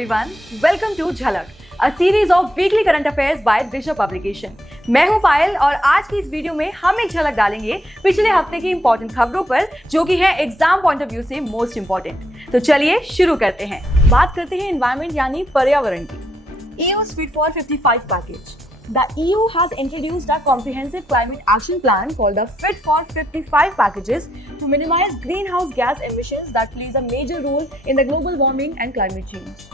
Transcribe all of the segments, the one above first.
everyone. Welcome to झलक, a series of weekly current affairs by Disha publication. मैं हूं पायल और आज की इस वीडियो में हम एक झलक डालेंगे पिछले हफ्ते की इंपॉर्टेंट खबरों पर, जो कि है एग्जाम पॉइंट ऑफ व्यू से मोस्ट इंपॉर्टेंट। तो चलिए शुरू करते हैं। बात करते हैं एनवायरमेंट यानी पर्यावरण की। EU's Fit for 55 package. The EU has introduced a comprehensive climate action plan called the Fit for 55 packages to minimize greenhouse gas emissions that plays a major role in the global warming and climate change.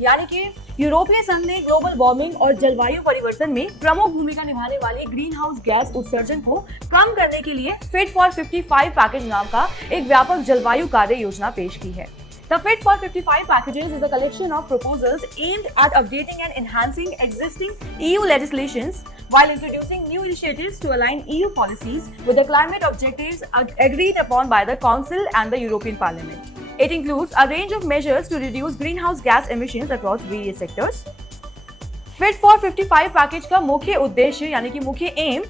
यानी कि यूरोपीय संघ ने global warming और जलवायु परिवर्तन में प्रमुख भूमिका निभाने वाली ग्रीन हाउस गैस उत्सर्जन को कम करने के लिए फिट फॉर 55 पैकेज नाम का एक व्यापक जलवायु कार्य योजना पेश की है। The Fit for 55 packages is a collection of proposals aimed at updating and enhancing existing EU legislations while introducing new initiatives to align EU policies with the climate objectives agreed upon by the Council and the European Parliament. It includes a range of measures to reduce greenhouse gas emissions across various sectors. Fit for 55 package का मुख्य उद्देश्य यानी कि मुख्य M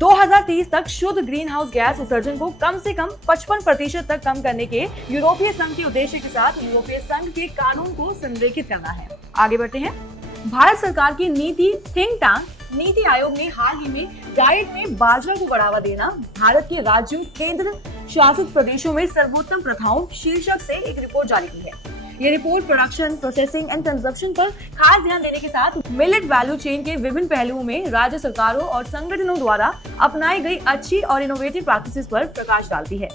2030 तक शुद्ध green house gas उत्सर्जन को कम से कम 55% तक कम करने के यूरोपीय संघ के उद्देश्य के साथ यूरोपीय संघ के कानून को संरेखित करना है। आगे बढ़ते हैं। भारत सरकार की नीति थिंक टैंक नीति आयोग ने हाल ही में डाइट में बाजरा को बढ़ावा देना भारत के राज्यों केंद्र शासित प्रदेशों में सर्वोत्तम प्रथाओं शीर्षक से एक रिपोर्ट जारी की है। ये report production, processing and consumption पर खास ध्यान देने के साथ मिलेट वैल्यू चेन के विभिन्न पहलुओं में राज्य सरकारों और संगठनों द्वारा अपनाई गई अच्छी और इनोवेटिव प्रैक्टिसेस पर प्रकाश डालती है।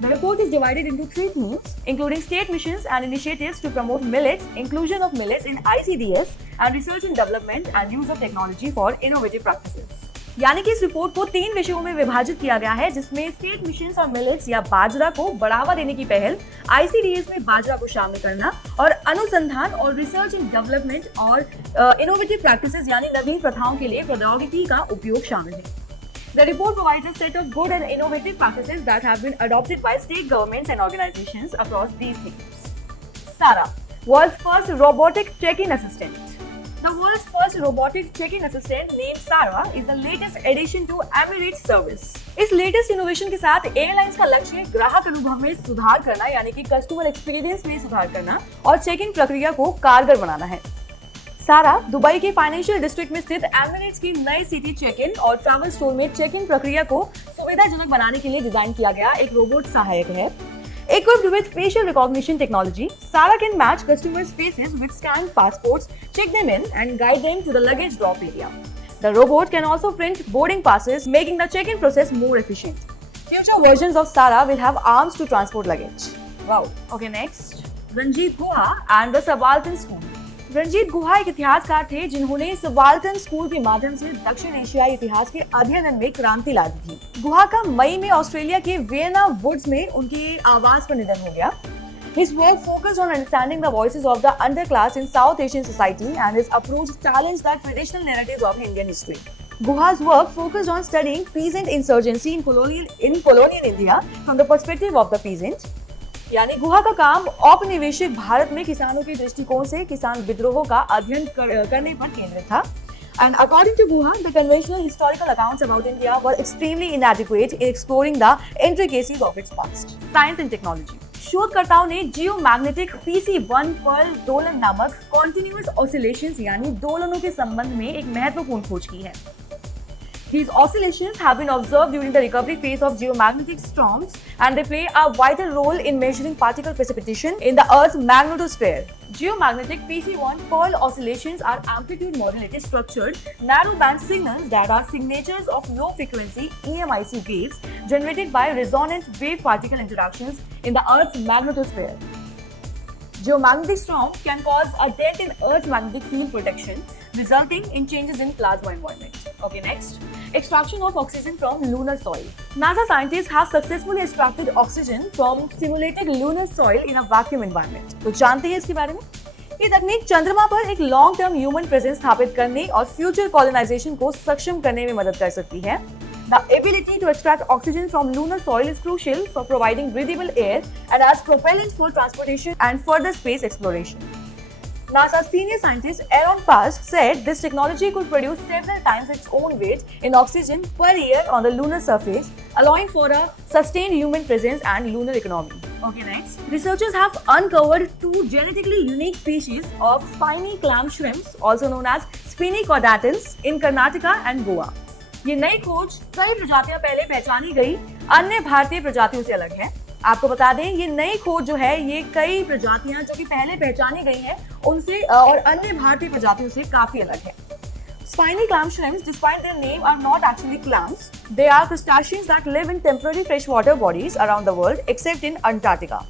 The report is divided into 3 themes, including state missions and initiatives to promote millets, inclusion of millets in ICDS, and research and development and use of technology for innovative practices. यानी कि इस report को 3 विषयों में विभाजित किया गया है, जिसमें स्टेट मिशंस और मिलेट्स या बाजरा को बढ़ावा देने की पहल, ICDS में बाजरा को शामिल करना और अनुसंधान और रिसर्च एंड डेवलपमेंट और इनोवेटिव प्रैक्टिसेस यानी नवीन प्रथाओं के लिए प्रौद्योगिकी का उपयोग शामिल है। The report provides a set of good and innovative practices that have been adopted by state governments and organizations across these themes. SARA, world's first robotic check-in assistant. The world's first robotic check-in assistant named Sara is the latest addition to Emirates service. इस latest innovation के साथ airlines का लक्ष्य ग्राहक अनुभव में सुधार करना यानी कि कस्टमर एक्सपीरियंस में सुधार करना और चेक इन प्रक्रिया को कारगर बनाना है। सारा दुबई के फाइनेंशियल डिस्ट्रिक्ट में स्थित एमिरेट्स की नई सिटी चेक इन और ट्रैवल स्टोर में चेक इन प्रक्रिया को सुविधाजनक बनाने के लिए डिजाइन किया गया एक रोबोट सहायक है। Equipped with facial recognition technology, Sara can match customers' faces with scanned passports, check them in, and guide them to the luggage drop area. The robot can also print boarding passes, making the check-in process more efficient. Future versions of Sara will have arms to transport luggage. Wow. Okay, next. Ranjit Guha and the Subaltern School. Ranjit गुहा एक इतिहासकार थे जिन्होंने subaltern school के माध्यम से दक्षिण एशियाई इतिहास के अध्ययन में क्रांति ला दी थी। गुहा का मई में ऑस्ट्रेलिया के वियना वुड्स में उनके आवास पर निधन हो गया। His work focused on understanding the voices of the underclass in South Asian society, and his approach challenged the traditional narratives of Indian history. Guha's work focused on studying peasant insurgency in colonial India from the perspective of the peasant. यानी गुहा का काम औपनिवेशिक भारत में किसानों के दृष्टिकोण से किसान विद्रोहों का अध्ययन करने पर केंद्रित था। And according to Guha, the conventional historical accounts about India were extremely inadequate in exploring the intricacies of its past. Science and technology. शोधकर्ताओं ने जियोमैग्नेटिक PC1 पर्ल दोलन नामक कॉन्टिन्यूअस ऑसिलेशंस यानी दोलनों के संबंध में एक महत्वपूर्ण खोज की है। These oscillations have been observed during the recovery phase of geomagnetic storms, and they play a vital role in measuring particle precipitation in the Earth's magnetosphere. Geomagnetic PC1 Pearl oscillations are amplitude modulated structured narrowband signals that are signatures of low frequency EMIC waves generated by resonant wave particle interactions in the Earth's magnetosphere. Geomagnetic storms can cause a dent in Earth's magnetic field protection, resulting in changes in plasma environment. Okay, next. Extraction of oxygen from lunar soil. NASA scientists have successfully extracted oxygen from simulated lunar soil in a vacuum environment. तो जानते हैं इसके बारे में? ये तकनीक चंद्रमा पर एक लॉन्ग टर्म ह्यूमन प्रेजेंस स्थापित करने और फ्यूचर कॉलोनाइजेशन को सक्षम करने में मदद कर सकती है। The ability to extract oxygen from lunar soil is crucial for providing breathable air and as propellant for transportation and further space exploration. NASA senior scientist Aaron Past said this technology could produce several times its own weight in oxygen per year on the lunar surface, allowing for a sustained human presence and lunar economy. Okay, next. Researchers have uncovered two genetically unique species of spiny clam shrimps, also known as Spinichordatans, in Karnataka and Goa. ये नई खोज कई प्रजातियां पहले पहचानी गई अन्य भारतीय प्रजातियों से अलग है। आपको बता दें ये नई खोज जो है ये कई प्रजातियां जो कि पहले पहचानी गई हैं उनसे और अन्य भारतीय प्रजातियों से काफी अलग है। Spiny clam shrimps, despite their name, are not actually clams. They are crustaceans that live in temporary freshwater bodies around the world, except in Antarctica.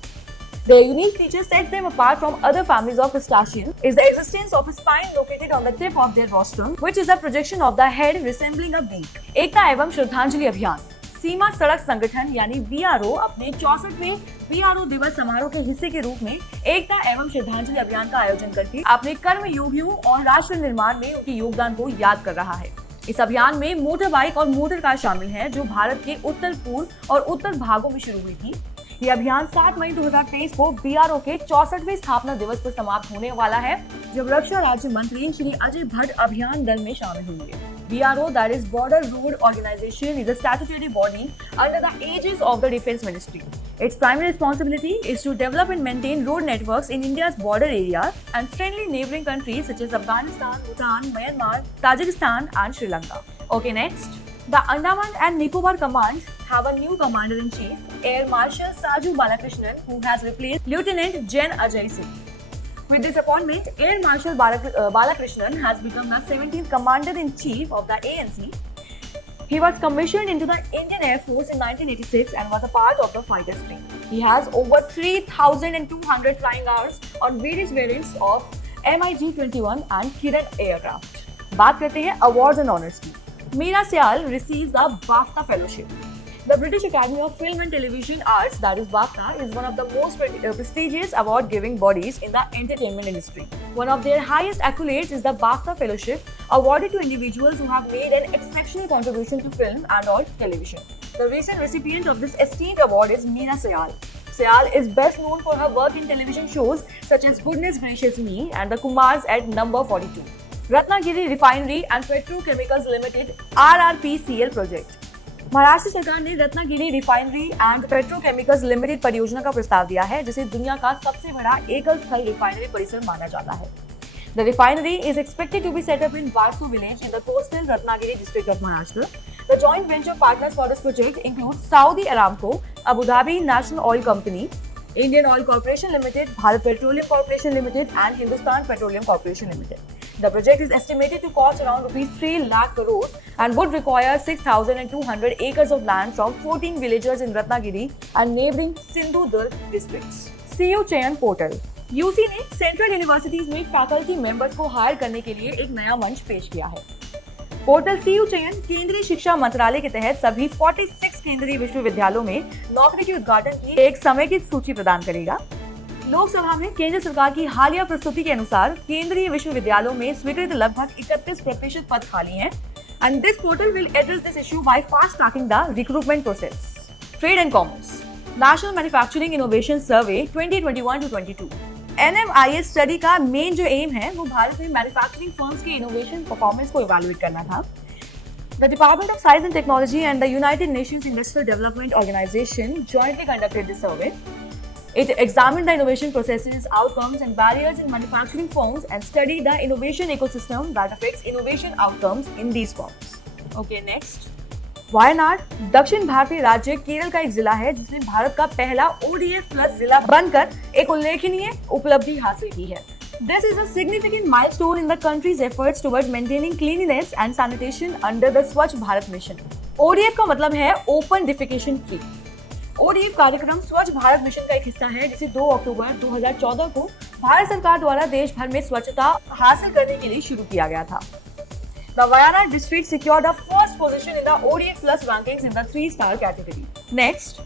Their unique features set them apart from other families of crustaceans is the existence of a spine located on the tip of their rostrum, which is a projection of the head resembling a beak. एकता एवं श्रद्धांजलि अभियान सीमा सड़क संगठन यानी BRO अपने 64वें BRO दिवस समारोह के हिस्से के रूप में एकता एवं श्रद्धांजलि अभियान का आयोजन करके अपने कर्म योगियों और राष्ट्र निर्माण में उनके योगदान को याद कर रहा है। इस अभियान में मोटर बाइक और मोटर कार शामिल हैं जो भारत के उत्तर पूर्व और उत्तर भागों में शुरू हुई थी। ये अभियान 7 मई 2023 को BRO के 64वें स्थापना दिवस पर समाप्त होने वाला है जब रक्षा राज्य मंत्री श्री अजय भट्ट अभियान दल में शामिल होंगे। BRO, that is Border Road Organization, is a statutory body under the aegis of the Defence Ministry. Its primary responsibility is to develop and maintain road networks in India's border area and friendly neighboring countries such as Afghanistan, Bhutan, Myanmar, Tajikistan and Sri Lanka. Okay, next. The Andaman and Nicobar Command have a new Commander-in-Chief, Air Marshal Saju Balakrishnan, who has replaced Lieutenant Jen Ajay Singh. With this appointment, Air Marshal Balakrishnan has become the 17th Commander-in-Chief of the ANC. He was commissioned into the Indian Air Force in 1986 and was a part of the fighter stream. He has over 3,200 flying hours on various variants of MiG-21 and Kiran aircraft. बात करते हैं awards and honors की. Meera Syal receives the BAFTA Fellowship. The British Academy of Film and Television Arts, that is BAFTA, is one of the most prestigious award-giving bodies in the entertainment industry. One of their highest accolades is the BAFTA Fellowship, awarded to individuals who have made an exceptional contribution to film and/or television. The recent recipient of this esteemed award is Meera Syal. Syal is best known for her work in television shows such as Goodness Gracious Me and The Kumars at Number 42, Ratnagiri Refinery and Petrochemicals Limited RRPCL project. Maharashtra सरकार ने Ratnagiri refinery and petrochemicals limited परियोजना का प्रस्ताव दिया है जिसे दुनिया का सबसे बड़ा एकल स्थल रिफाइनरी परिसर माना जाता है। The refinery is expected to be set up in Varsu village in the coastal Ratnagiri district of Maharashtra. The joint venture partners for this project include Saudi Aramco, Abu Dhabi National Oil Company, Indian Oil Corporation Limited, Bharat Petroleum Corporation Limited and Hindustan Petroleum Corporation Limited. The project is estimated to cost around rupees 3 lakh crore and would require 6,200 acres of land from 14 villages in Ratnagiri and neighboring Sindhu Durg districts. CU Chayan Portal. UC ने central universities में faculty members को higher करने के लिए एक नया मंच पेश किया है। पोर्टल CU चयन केंद्रीय शिक्षा मंत्रालय के तहत सभी 46 केंद्रीय विश्वविद्यालयों में नौकरी के उद्घाटन की एक समेकित सूची प्रदान करेगा। लोकसभा में केंद्र सरकार की हालिया प्रस्तुति के अनुसार केंद्रीय विश्वविद्यालयों में स्वीकृत लगभग 31% पद खाली हैं and this portal will address this issue by fast tracking the recruitment process. Trade and Commerce. National Manufacturing Innovation Survey 2021-22. NMIS study का मेन जो एम है वो भारत में मैन्युफैक्चरिंग फर्म्स के इनोवेशन परफॉर्मेंस को इवैल्यूएट करना था। The Department of Science and Technology and the United Nations Industrial Development Organization jointly conducted this survey. It examined the innovation processes, outcomes, and barriers in manufacturing firms and studied the innovation ecosystem that affects innovation outcomes in these firms. Okay, next. Wayanad दक्षिण भारतीय राज्य केरल का एक जिला है जिसने भारत का पहला ODF प्लस जिला बनकर एक उल्लेखनीय उपलब्धि हासिल की है। This is a significant milestone in the country's efforts towards maintaining cleanliness and sanitation under the Swachh Bharat Mission. ODF का मतलब है Open Defecation Free. ODF कार्यक्रम स्वच्छ भारत मिशन का एक हिस्सा है जिसे 2 अक्टूबर 2014 को भारत सरकार द्वारा देश भर में स्वच्छता हासिल करने के लिए शुरू किया गया था। The Wayanad district secured the first position in the ODF Plus rankings in the 3-star category. Next,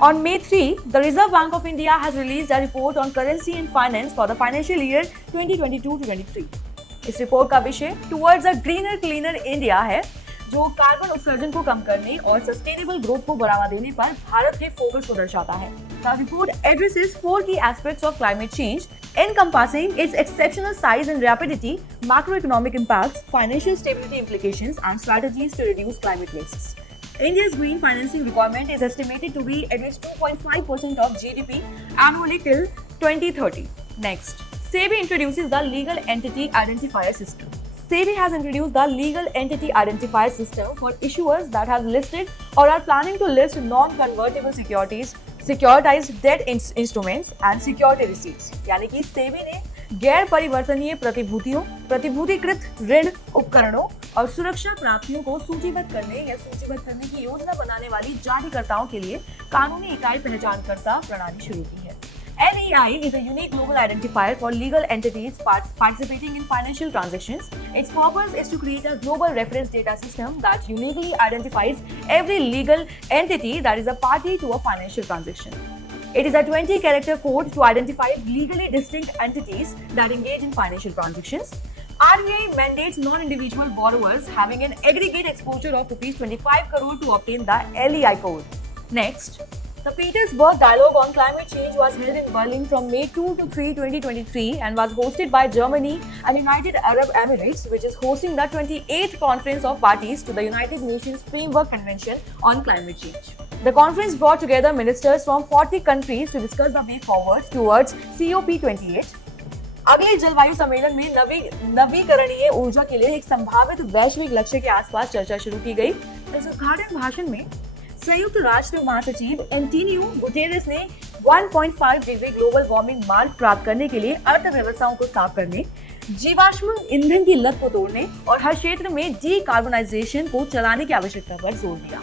on May 3, the Reserve Bank of India has released a report on currency and finance for the financial year 2022-23. इस report का विषय Towards a Greener Cleaner India है जो carbon उत्सर्जन को कम करने और sustainable growth को बढ़ावा देने पर भारत के फोकस को दर्शाता है। The report addresses 4 key aspects of climate change encompassing its exceptional size and rapidity, macroeconomic impacts, financial stability implications, and strategies to reduce climate risks. India's green financing requirement is estimated to be at least 2.5% of GDP annually till 2030. Next, SEBI introduces the Legal Entity Identifier System. SEBI has introduced the Legal Entity Identifier System for issuers that have listed or are planning to list non-convertible securities, securitized debt instruments and security receipts. यानी कि SEBI ने गैर परिवर्तनीय प्रतिभूतियों, प्रतिभूतिकृत ऋण उपकरणों और सुरक्षा प्राप्तियों को सूचीबद्ध करने या सूचीबद्ध करने की योजना बनाने वाली जारीकर्ताओं के लिए कानूनी इकाई पहचानकर्ता प्रणाली शुरू की है। LEI is a unique global identifier for legal entities participating in financial transactions. Its purpose is to create a global reference data system that uniquely identifies every legal entity that is a party to a financial transaction. It is a 20-character code to identify legally distinct entities that engage in financial transactions. RBI mandates non-individual borrowers having an aggregate exposure of ₹25 crore to obtain the LEI code. Next, the Petersburg Dialogue on Climate Change was held in Berlin from May 2 to 3, 2023 and was hosted by Germany and United Arab Emirates, which is hosting the 28th Conference of Parties to the United Nations Framework Convention on Climate Change. The conference brought together ministers from 40 countries to discuss the way forward towards COP28. अगले जलवायु सम्मेलन में नवीकरणीय ऊर्जा के लिए एक संभावित वैश्विक लक्ष्य के आसपास चर्चा शुरू की गई। इस उद्घाटन भाषण में संयुक्त राष्ट्र महासचिव एंटोनियो गुटेरेस ने 1.5 डिग्री ग्लोबल वार्मिंग मार्क प्राप्त करने के लिए अर्थव्यवस्थाओं को साफ करने, जीवाश्म ईंधन की लत को तोड़ने और हर क्षेत्र में डीकार्बोनाइजेशन को चलाने की आवश्यकता पर जोर दिया।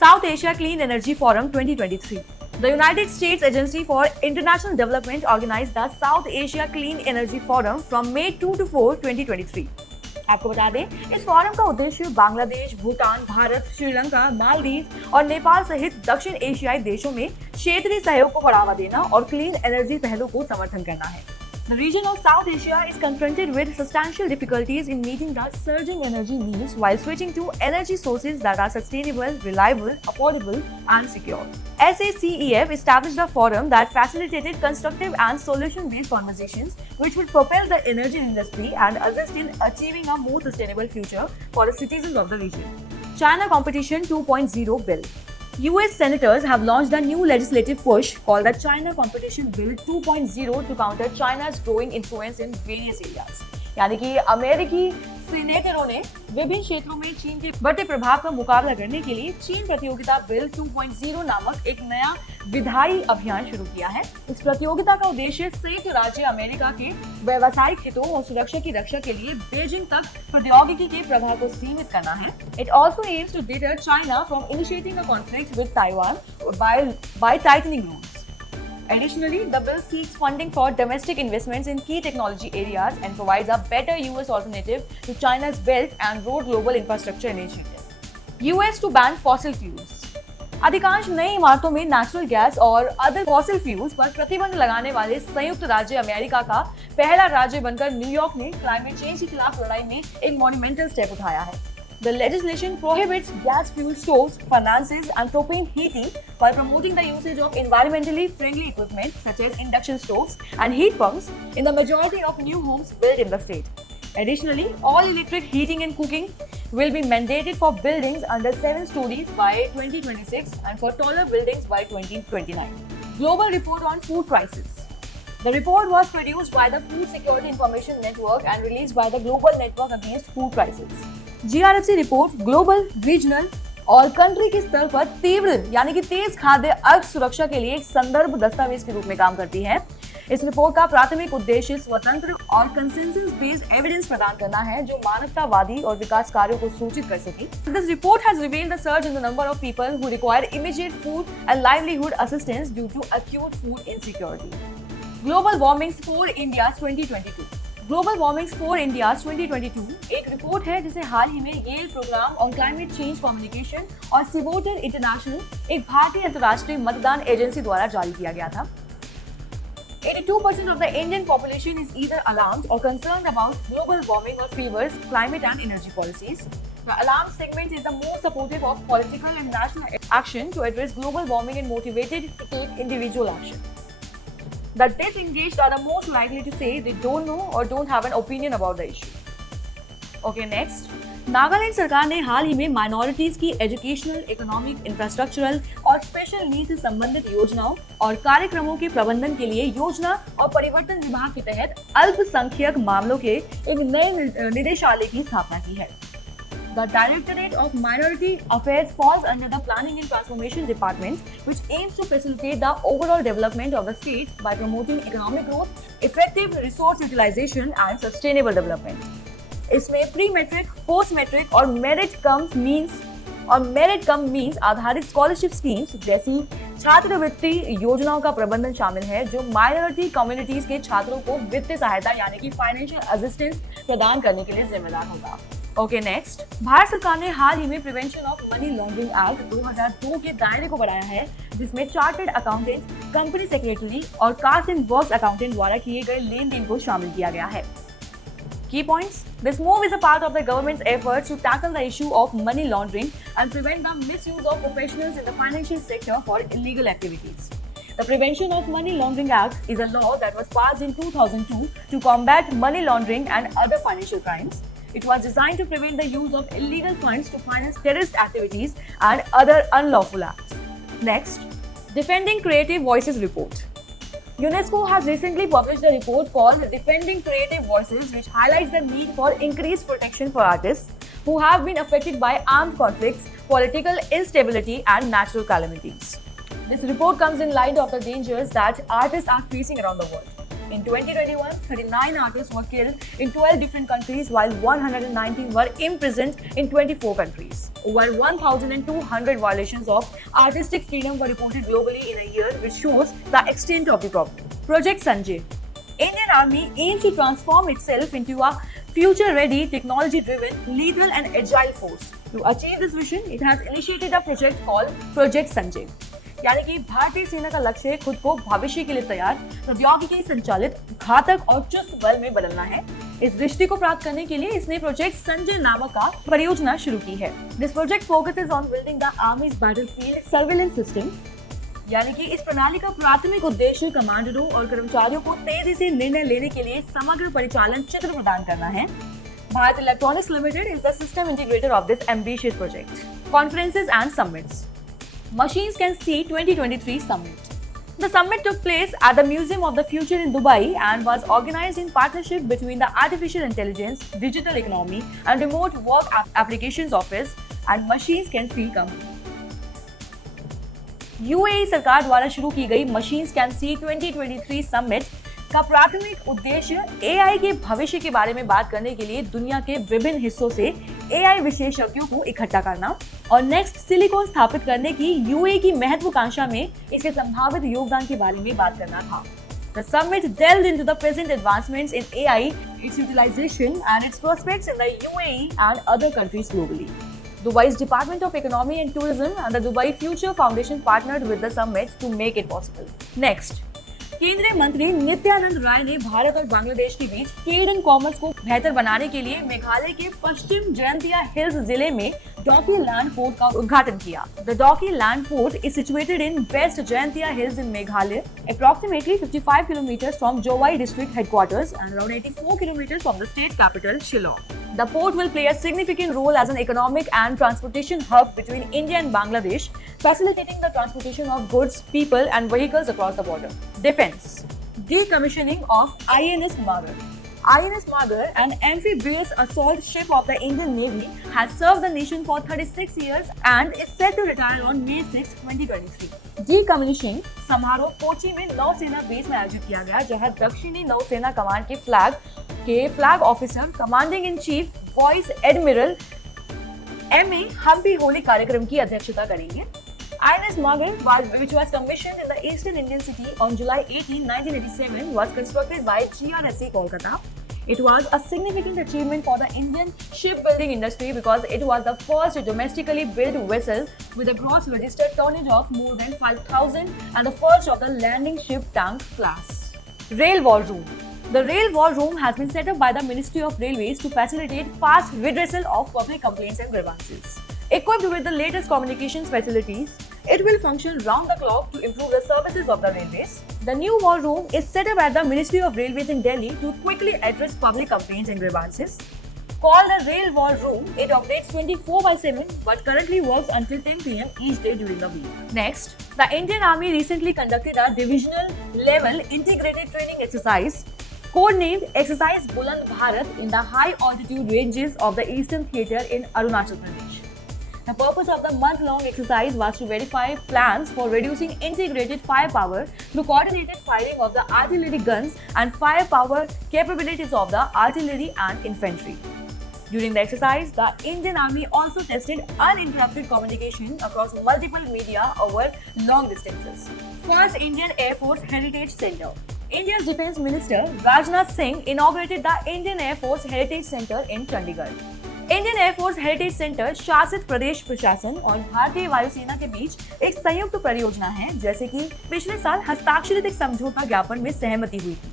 South Asia clean energy forum 2023। The United States Agency for International Development organized the South Asia Clean Energy Forum from May 2 to 4, 2023. आपको बता दें, इस फोरम का उद्देश्य बांग्लादेश, भूटान, भारत, श्रीलंका, मालदीव और नेपाल सहित दक्षिण एशियाई देशों में क्षेत्रीय सहयोग को बढ़ावा देना और क्लीन एनर्जी पहलों को समर्थन करना है। The region of South Asia is confronted with substantial difficulties in meeting the surging energy needs while switching to energy sources that are sustainable, reliable, affordable, and secure. SACEF established a forum that facilitated constructive and solution-based conversations which would propel the energy industry and assist in achieving a more sustainable future for the citizens of the region. China Competition 2.0 Bill. US senators have launched a new legislative push called the China Competition Bill 2.0 to counter China's growing influence in various areas. यानी कि अमेरिकी सीनेटरों ने विभिन्न क्षेत्रों में चीन के बढ़ते प्रभाव का मुकाबला करने के लिए चीन प्रतियोगिता बिल 2.0 नामक एक नया विधायी अभियान शुरू किया है। इस प्रतियोगिता का उद्देश्य संयुक्त राज्य अमेरिका के व्यावसायिक हितों और सुरक्षा की रक्षा के लिए बीजिंग तक प्रौद्योगिकी के प्रभाव को सीमित करना है। It also aims to deter China from initiating a conflict with Taiwan by tightening rules. Additionally, the bill seeks funding for domestic investments in key technology areas and provides a better US alternative to China's Belt and Road Global Infrastructure Initiative. US to ban fossil fuels. अधिकांश नई इमारतों में natural gas और other fossil fuels पर प्रतिबंध लगाने वाले संयुक्त राज्य अमेरिका का पहला राज्य बनकर न्यूयॉर्क ने क्लाइमेट चेंज के खिलाफ लड़ाई में एक मॉन्यूमेंटल स्टेप उठाया है। The legislation prohibits gas fuel stoves, furnaces, and propane heating while promoting the usage of environmentally friendly equipment such as induction stoves and heat pumps in the majority of new homes built in the state. Additionally, all electric heating and cooking will be mandated for buildings under 7 stories by 2026 and for taller buildings by 2029. Global report on food prices. The report was produced by the Food Security Information Network and released by the Global Network Against Food Crisis. GRFC report global, regional और country के स्तर पर तीव्र यानी कि तेज खाद्य अर्थ सुरक्षा के लिए एक संदर्भ दस्तावेज के रूप में काम करती है। इस रिपोर्ट का प्राथमिक उद्देश्य स्वतंत्र और कंसेंसस बेस्ड एविडेंस प्रदान करना है जो मानवतावादी और विकास कार्यों को सूचित कर सके। This report has revealed the surge in the number of people who require immediate food and livelihood assistance due to acute food insecurity. Global Warming for India's 2022. Global warmings for India's 2022 एक report है जिसे हाल ही में Yale program on climate change communication और CVoter international एक भारतीय अंतर्राष्ट्रीय मतदान एजेंसी द्वारा जारी किया गया था। 82% of the Indian population is either alarmed or concerned about global warming or favors climate and energy policies. The alarm segment is the most supportive of political and national action to address global warming and motivated to take individual action. The disengaged are the most likely to say they don't know or don't have an opinion about the issue. Okay, next. Nagaland सरकार ने हाल ही में minorities की educational, economic, infrastructural और special need से संबंधित योजनाओं और कार्यक्रमों के प्रबंधन के लिए योजना और परिवर्तन विभाग के तहत अल्पसंख्यक मामलों के एक नए निदेशालय की स्थापना की है। The Directorate of Minority Affairs falls under the Planning and Transformation Department, which aims to facilitate the overall development of the state by promoting economic growth, effective resource utilization, and sustainable development. इसमें pre matric, post matric और merit कम means आधारित scholarship schemes जैसी छात्रवृत्ति योजनाओं का प्रबंधन शामिल है, जो माइनॉरिटी कम्युनिटीज के छात्रों को वित्तीय सहायता यानी कि फाइनेंशियल असिस्टेंस प्रदान करने के लिए जिम्मेदार होगा। Okay, next. भारत सरकार ने हाल ही में prevention of money laundering act 2002 के दायरे को बढ़ाया है, जिसमें चार्टर्ड अकाउंटेंट, कंपनी सेक्रेटरी और कास्ट एंड वर्क्स अकाउंटेंट द्वारा किए गए लेन देन को शामिल किया गया है। Key points. This move is a part of the government's efforts to tackle the issue of money laundering and prevent the misuse of professionals in the financial sector for illegal activities. The Prevention of Money Laundering Act is a law that was passed in 2002 to combat money laundering and other financial crimes. It was designed to prevent the use of illegal funds to finance terrorist activities and other unlawful acts. Next, Defending Creative Voices Report. UNESCO has recently published a report called Defending Creative Voices, which highlights the need for increased protection for artists who have been affected by armed conflicts, political instability, and natural calamities. This report comes in light of the dangers that artists are facing around the world. In 2021, 39 artists were killed in 12 different countries, while 119 were imprisoned in 24 countries. Over 1,200 violations of artistic freedom were reported globally in a year, which shows the extent of the problem. Project Sanjay. Indian Army aims to transform itself into a future-ready, technology-driven, lethal and agile force. To achieve this vision, it has initiated a project called Project Sanjay. यानी कि भारतीय सेना का लक्ष्य है खुद को भविष्य के लिए तैयार, प्रौद्योगिकी संचालित, घातक और चुस्त बल में बदलना है। इस दृष्टि को प्राप्त करने के लिए इसने प्रोजेक्ट संजय नामक का परियोजना शुरू की है। This project focuses on building the armies battlefield surveillance system, यानी कि इस प्रणाली का प्राथमिक उद्देश्य कमांडरों और कर्मचारियों को तेजी से निर्णय लेने के लिए समग्र परिचालन चित्र प्रदान करना है। Bharat electronics limited is the system integrator of this ambitious project. Conferences and summits. Machines Can See 2023 Summit. The summit took place at the Museum of the Future in Dubai and was organized in partnership between the Artificial Intelligence, Digital Economy and Remote Work Applications Office and Machines Can See company. UAE सरकार द्वारा शुरू की गई Machines Can See 2023 Summit का प्राथमिक उद्देश्य AI के भविष्य के बारे में बात करने के लिए दुनिया के विभिन्न हिस्सों से AI विशेषज्ञों को इकट्ठा करना और नेक्स्ट सिलिकॉन स्थापित करने की यूएई की महत्वाकांक्षा में इसके संभावित योगदान के बारे में बात करना था। The summit delved into the present advancements in AI, its utilization and its prospects in the UAE and other countries globally. Dubai's Department of Economy and Tourism and the Dubai Future Foundation partnered with the summit to make it possible. Next, केंद्रीय मंत्री नित्यानंद राय ने भारत और बांग्लादेश के बीच trade and commerce को बेहतर बनाने के लिए मेघालय के पश्चिम जयंतिया हिल्स जिले में डॉकी लैंड पोर्ट का उद्घाटन किया। The Doki Land Port is situated in West Jayantia Hills in Meghalaya, approximately 55 kilometers from Jowai district headquarters and around 84 kilometers from the state capital Shillong. The port will play a significant role as an economic and transportation hub between India and Bangladesh, facilitating the transportation of goods, people and vehicles across the border. Defense. Decommissioning of INS Magar. INS Magar, an amphibious assault ship of the Indian Navy, has served the nation for 36 years and is set to retire on May 6, 2023. Decommissioning समारोह कोची में नौसेना base में आयोजित किया गया, जहां दक्षिणी नौसेना कमान के flag officer commanding in chief vice admiral M.A. Hampiholi कार्यक्रम की अध्यक्षता करेंगे। INS Magar, which was commissioned in the Eastern Indian City on July 18, 1987, was constructed by GRSE Kolkata. It was a significant achievement for the Indian shipbuilding industry because it was the first domestically built vessel with a gross registered tonnage of more than 5,000 and the first of the landing ship tank class. Rail War Room. The Rail War Room has been set up by the Ministry of Railways to facilitate fast redressal of public complaints and grievances. Equipped with the latest communications facilities, It will function round the clock to improve the services of the railways. The new war room is set up at the Ministry of Railways in Delhi to quickly address public complaints and grievances. Called the Rail War Room, it operates 24/7 but currently works until 10 p.m. each day during the week. Next, the Indian Army recently conducted a divisional level integrated training exercise codenamed Exercise Buland Bharat in the high altitude ranges of the Eastern Theatre in Arunachal Pradesh. The purpose of the month-long exercise was to verify plans for reducing integrated firepower through coordinated firing of the artillery guns and firepower capabilities of the artillery and infantry. During the exercise, the Indian Army also tested uninterrupted communication across multiple media over long distances. First, Indian Air Force Heritage Center. India's Defence Minister Rajnath Singh inaugurated the Indian Air Force Heritage Center in Chandigarh. Indian air force heritage centre शासित प्रदेश प्रशासन और भारतीय वायुसेना के बीच एक संयुक्त परियोजना है, जैसे कि पिछले साल हस्ताक्षरित एक समझौता ज्ञापन में सहमति हुई थी.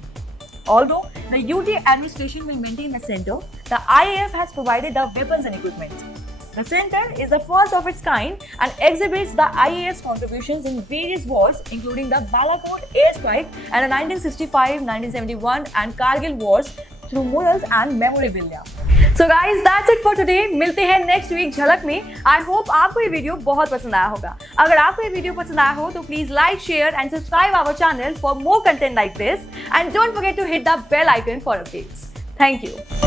Although the UT administration will maintain the center, the IAF has provided the weapons and equipment. The center is the first of its kind and exhibits the IAF's contributions in various wars, including the Balakot airstrike and the 1965, 1971 and Kargil wars through murals and memorabilia. So guys, that's it for today. मिलते हैं next week झलक में. I hope आपको ये video बहुत पसंद आया होगा. अगर आपको ये वीडियो पसंद आया हो तो please like, share and subscribe our channel for more content like this and don't forget to hit the bell icon for updates. Thank you.